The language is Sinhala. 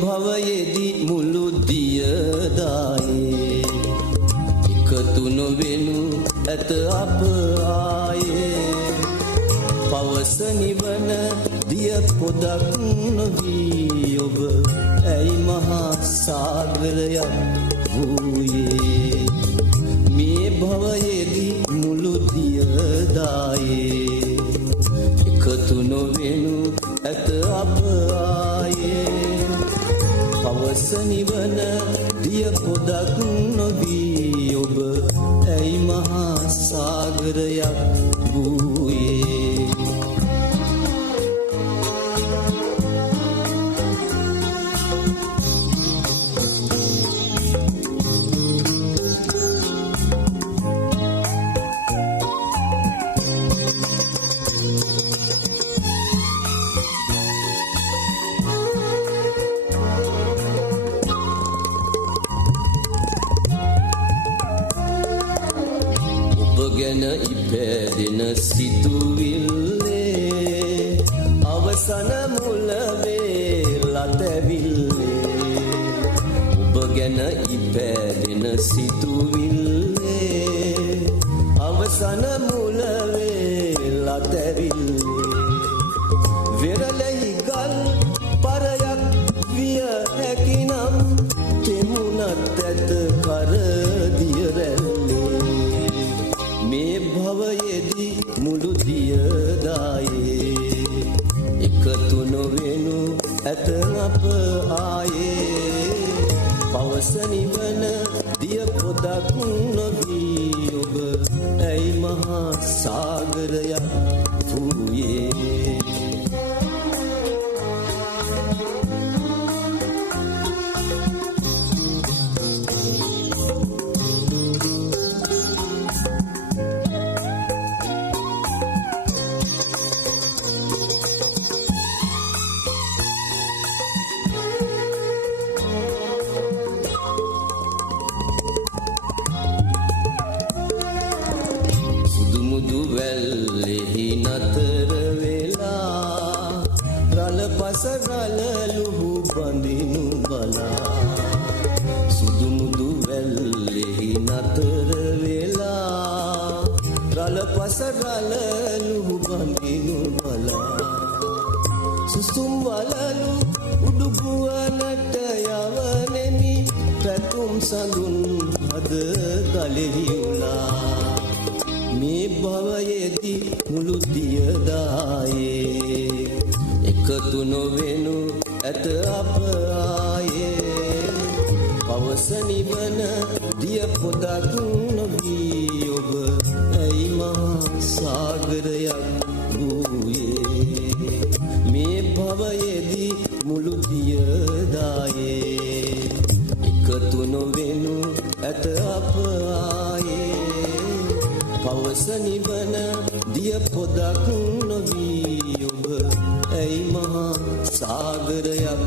භවයේදී මුළු දියදායේ එකතු නොවෙනු ඇත අප ආයේ පවස නිවන දිය පොදක් නොවී ඔබ ඇයි මහා සාගරයක් වූයේ මේ භවයේදී මුළු දියදායේ එකතු නොවෙනු ඇත අප ආයේ පවස නිවන දිය පොදක් නොවී ඔබ ඇයි මහා සාගරයක් වූයේ ගැන ඉපැදෙන සිතුවිල්ලේ අවසන මුල වේලා තැවිල්ලේ ඔබ ගැන ඉපැදෙන සිතුවිල්ලේ අවසන මුල වේලා තැවිල්ලේ වෙරළෙහි ගල් පරයක් විය හැකිනම් තෙමුණත් ඇත කරදිය රැල්ලේ මේ භවයේදී මුළු දියදායේ එකතු නොවෙනු ඇත අප ආයේ පවස නිවන දිය පොදක් නොවී ඔබ ඇයි මහා සාගරයක් වූයේ වැල්ලෙහි නතර වෙලා රළ පස රළ ලුහු බඳිනු බලා සුදු මුදු වැල්ලෙහි නතර වෙලා රළ පස රළ ලුහු බඳිනු බලා සුසුම් වලලු උඩුගුවනට යවනෙමි පැතුම් සඳුන් හද ගලෙහි උලා මේ භවයේදී මුළු දියදායේ එකතු නොවෙනු ඇත අප ආයේ පවස නිවන දිය පොදක් නොවී ඔබ ඇයි මහා සාගරයක් වූයේ මේ භවයේදී මුළු දියදායේ එකතු නොවෙනු ඇත අප ආයේ පවස නිවන දිය පොදක් නොවී ඔබ ඇයි මහා සාගරයක්